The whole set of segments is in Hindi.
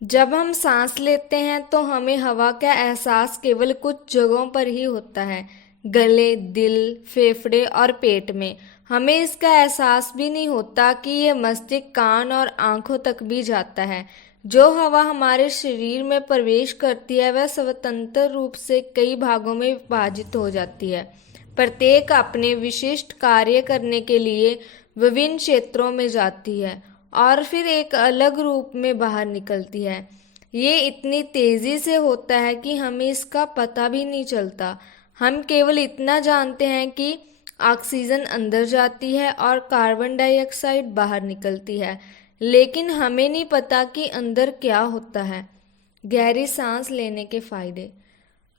जब हम सांस लेते हैं तो हमें हवा का एहसास केवल कुछ जगहों पर ही होता है। गले, दिल, फेफड़े और पेट में। हमें इसका एहसास भी नहीं होता कि ये मस्तिष्क, कान और आंखों तक भी जाता है। जो हवा हमारे शरीर में प्रवेश करती है वह स्वतंत्र रूप से कई भागों में विभाजित हो जाती है। प्रत्येक अपने विशिष्ट कार्य करने के लिए विभिन्न क्षेत्रों में जाती है और फिर एक अलग रूप में बाहर निकलती है। ये इतनी तेजी से होता है कि हमें इसका पता भी नहीं चलता। हम केवल इतना जानते हैं कि ऑक्सीजन अंदर जाती है और कार्बन डाइऑक्साइड बाहर निकलती है, लेकिन हमें नहीं पता कि अंदर क्या होता है। गहरी सांस लेने के फायदे।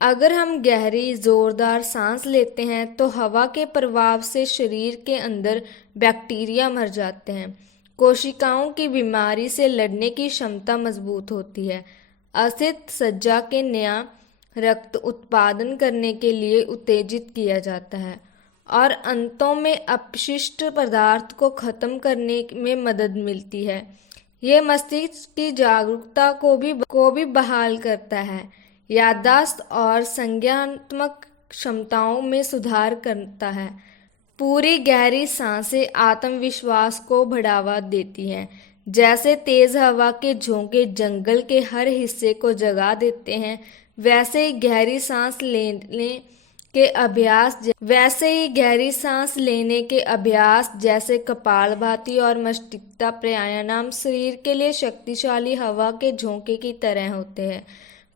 अगर हम गहरी जोरदार सांस लेते हैं तो हवा के प्रभाव से शरीर के अंदर बैक्टीरिया मर जाते हैं। कोशिकाओं की बीमारी से लड़ने की क्षमता मजबूत होती है। असित सज्जा के नया रक्त उत्पादन करने के लिए उत्तेजित किया जाता है और अंतों में अपशिष्ट पदार्थ को खत्म करने में मदद मिलती है। ये मस्तिष्क की जागरूकता को भी बहाल करता है। याददाश्त और संज्ञानात्मक क्षमताओं में सुधार करता है। पूरी गहरी सांसें आत्मविश्वास को बढ़ावा देती हैं। जैसे तेज हवा के झोंके जंगल के हर हिस्से को जगा देते हैं, वैसे ही गहरी सांस लेने के अभ्यास जैसे कपालभाति और मस्तिष्क प्राणायाम शरीर के लिए शक्तिशाली हवा के झोंके की तरह होते हैं।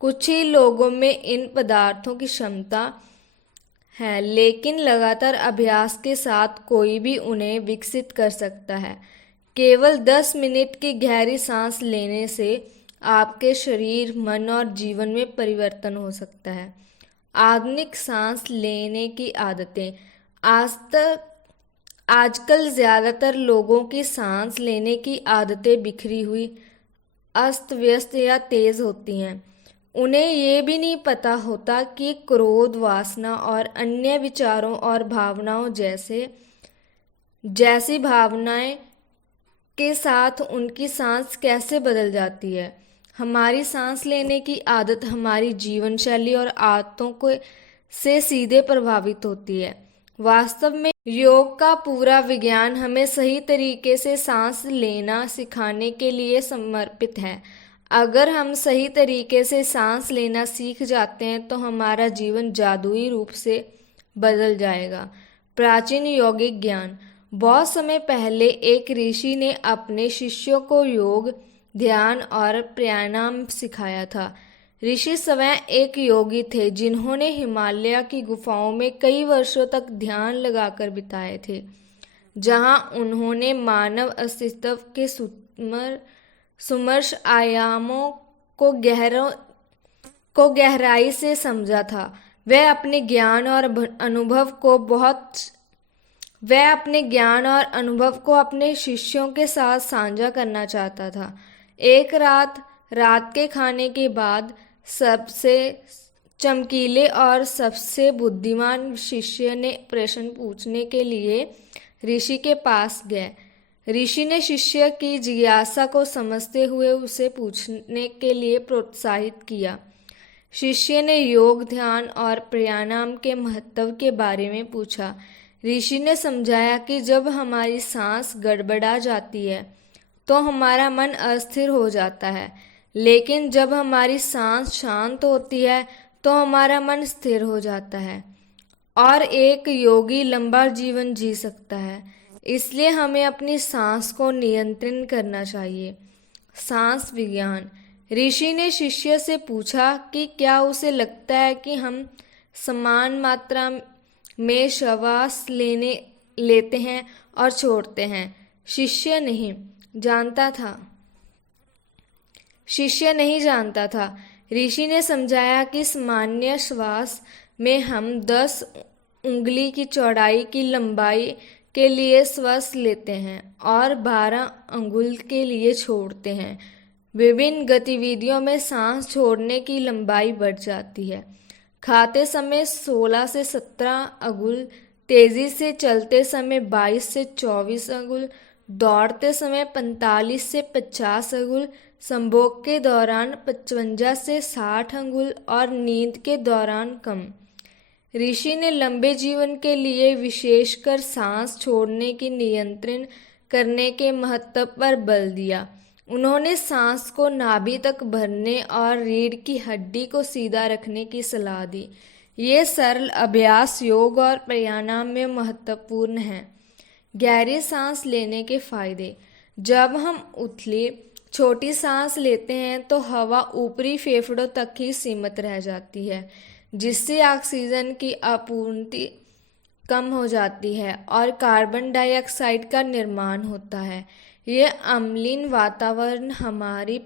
कुछ ही लोगों में इन पदार्थों की क्षमता है, लेकिन लगातार अभ्यास के साथ कोई भी उन्हें विकसित कर सकता है। केवल 10 मिनट की गहरी सांस लेने से आपके शरीर, मन और जीवन में परिवर्तन हो सकता है। आधुनिक सांस लेने की आदतें। आजकल ज्यादातर लोगों की सांस लेने की आदतें बिखरी हुई, अस्त व्यस्त या तेज होती हैं। उन्हें ये भी नहीं पता होता कि क्रोध, वासना और अन्य विचारों और भावनाओं जैसी भावनाएं के साथ उनकी सांस कैसे बदल जाती है। हमारी सांस लेने की आदत हमारी जीवन शैली और आदतों को से सीधे प्रभावित होती है। वास्तव में योग का पूरा विज्ञान हमें सही तरीके से सांस लेना सिखाने के लिए समर्पित है। अगर हम सही तरीके से सांस लेना सीख जाते हैं तो हमारा जीवन जादुई रूप से बदल जाएगा। प्राचीन यौगिक ज्ञान। बहुत समय पहले एक ऋषि ने अपने शिष्यों को योग, ध्यान और प्राणायाम सिखाया था। ऋषि स्वयं एक योगी थे जिन्होंने हिमालय की गुफाओं में कई वर्षों तक ध्यान लगाकर बिताए थे, जहां उन्होंने मानव अस्तित्व के सुमर्श आयामों को गहराई से समझा था। वह अपने ज्ञान और अनुभव को अपने शिष्यों के साथ साझा करना चाहता था। एक रात के खाने के बाद सबसे चमकीले और सबसे बुद्धिमान शिष्य ने प्रश्न पूछने के लिए ऋषि के पास गए। ऋषि ने शिष्य की जिज्ञासा को समझते हुए उसे पूछने के लिए प्रोत्साहित किया। शिष्य ने योग, ध्यान और प्राणायाम के महत्व के बारे में पूछा। ऋषि ने समझाया कि जब हमारी सांस गड़बड़ा जाती है तो हमारा मन अस्थिर हो जाता है, लेकिन जब हमारी सांस शांत होती है तो हमारा मन स्थिर हो जाता है और एक योगी लंबा जीवन जी सकता है। इसलिए हमें अपनी सांस को नियंत्रण करना चाहिए। सांस विज्ञान। ऋषि ने शिष्य से पूछा कि क्या उसे लगता है कि हम समान मात्रा में श्वास लेते हैं और छोड़ते हैं। शिष्य नहीं जानता था। ऋषि ने समझाया कि सामान्य श्वास में हम 10 उंगली की चौड़ाई की लंबाई के लिए श्वास लेते हैं और 12 अंगुल के लिए छोड़ते हैं। विभिन्न गतिविधियों में सांस छोड़ने की लंबाई बढ़ जाती है। खाते समय 16 से 17 अंगुल, तेजी से चलते समय 22 से 24 अंगुल, दौड़ते समय 45 से 50 अंगुल, संभोग के दौरान 55 से 60 अंगुल और नींद के दौरान कम। ऋषि ने लंबे जीवन के लिए विशेषकर सांस छोड़ने की नियंत्रण करने के महत्व पर बल दिया। उन्होंने सांस को नाभि तक भरने और रीढ़ की हड्डी को सीधा रखने की सलाह दी। ये सरल अभ्यास योग और प्राणायाम में महत्वपूर्ण हैं। गहरी सांस लेने के फायदे। जब हम उथली छोटी सांस लेते हैं तो हवा ऊपरी फेफड़ों तक ही सीमित रह जाती है, जिससे ऑक्सीजन की आपूर्ति कम हो जाती है और कार्बन डाइऑक्साइड का निर्माण होता है। यह अम्लीन वातावरण हमारी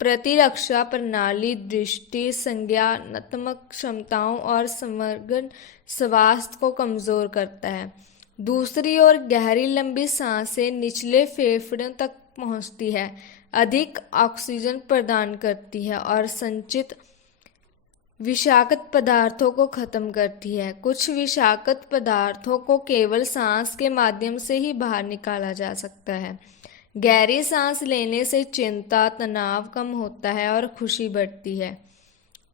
प्रतिरक्षा प्रणाली, दृष्टि, संज्ञानात्मक क्षमताओं और समग्र स्वास्थ्य को कमजोर करता है। दूसरी ओर गहरी लंबी सांसें निचले फेफड़ों तक पहुंचती है, अधिक ऑक्सीजन प्रदान करती है और संचित विषाक्त पदार्थों को खत्म करती है। कुछ विषाक्त पदार्थों को केवल सांस के माध्यम से ही बाहर निकाला जा सकता है। गहरी सांस लेने से चिंता, तनाव कम होता है और खुशी बढ़ती है।